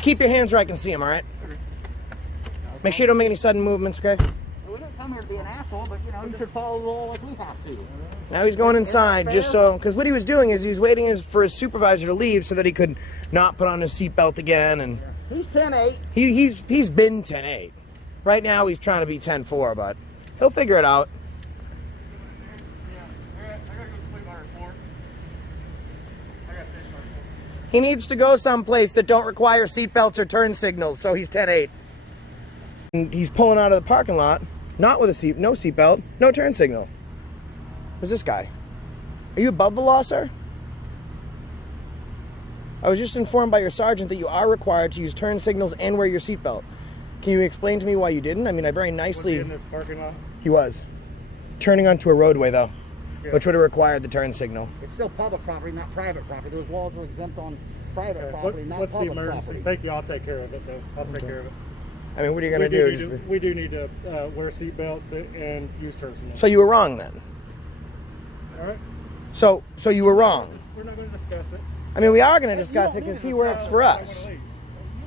Just keep your hands where I can see them, all right? Make sure you don't make any sudden movements, okay? We didn't come here to be an asshole, but you know, you should follow the law like we have to. Now he's going inside just so, because what he was doing is he was waiting for his supervisor to leave so that he could not put on his seatbelt again. And he's 10-8. He's been 10-8. Right now he's trying to be 10-4, but he'll figure it out. He needs to go someplace that don't require seatbelts or turn signals, so he's 10-8. And he's pulling out of the parking lot, not with a no seatbelt, no turn signal. Who's this guy? Are you above the law, sir? I was just informed by your sergeant that you are required to use turn signals and wear your seatbelt. Can you explain to me why you didn't? I mean, I very nicely... Was he in this parking lot? He was. Turning onto a roadway, though, Yeah. which would have required the turn signal. It's still public property, not private property. Those laws are exempt on private property, not What's the public emergency? property. Thank you. I'll take care of it, though. I'll take care of it. I mean, what are you going to do? We do need to wear seat belts and use turn signals. So you were wrong, then? All right. So you were wrong. We're not going to discuss it. I mean, we are going to discuss it because he works for us.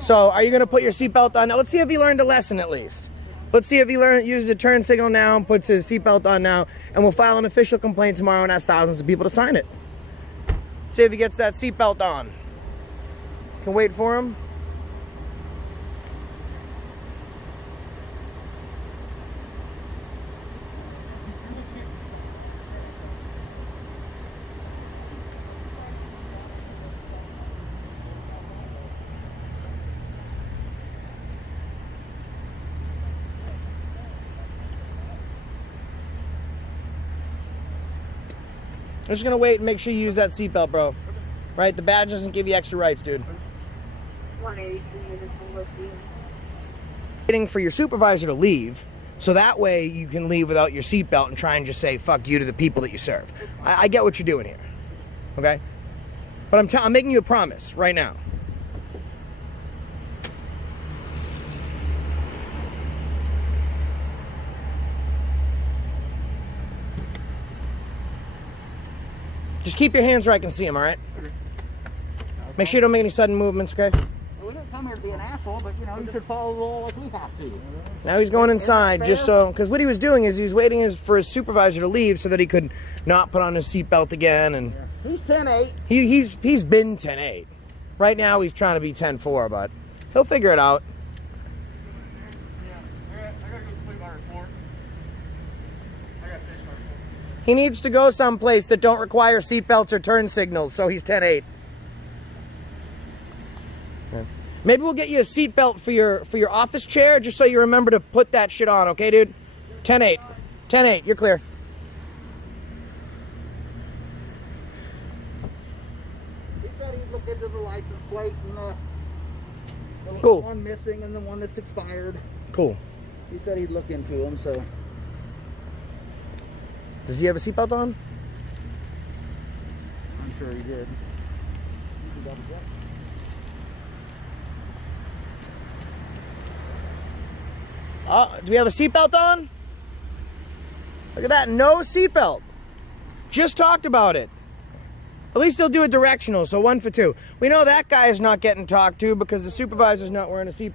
So are you going to put your seatbelt on? Let's see if he learned a lesson at least. Let's see if he uses a turn signal now and puts his seatbelt on now, and we'll file an official complaint tomorrow and ask thousands of people to sign it. See if he gets that seatbelt on. Can wait for him. I'm just gonna wait and make sure you use that seatbelt, bro. Right? The badge doesn't give you extra rights, dude. 183. Waiting for your supervisor to leave, so that way you can leave without your seatbelt and try and just say fuck you to the people that you serve. I get what you're doing here, okay? But I'm making you a promise right now. Just keep your hands where I can see them, all right? Make sure you don't make any sudden movements, okay? We didn't come here to be an asshole, but you know, you should follow the law like we have to. Now he's going inside just so, because what he was doing is he was waiting for his supervisor to leave so that he could not put on his seatbelt again. And he's 10-8. he's been 10-8. Right now he's trying to be 10-4, but he'll figure it out. He needs to go someplace that don't require seatbelts or turn signals, so he's 10-8. Maybe we'll get you a seatbelt for your office chair, just so you remember to put that shit on, okay, dude? 10-8. 10-8, you're clear. He said he'd look into the license plate and the Cool. one missing and the one that's expired. Cool. He said he'd look into them, so... Does he have a seatbelt on? I'm sure he did. Do we have a seatbelt on? Look at that, no seatbelt. Just talked about it. At least he'll do a directional, so 1 for 2. We know that guy is not getting talked to because the supervisor's not wearing a seatbelt.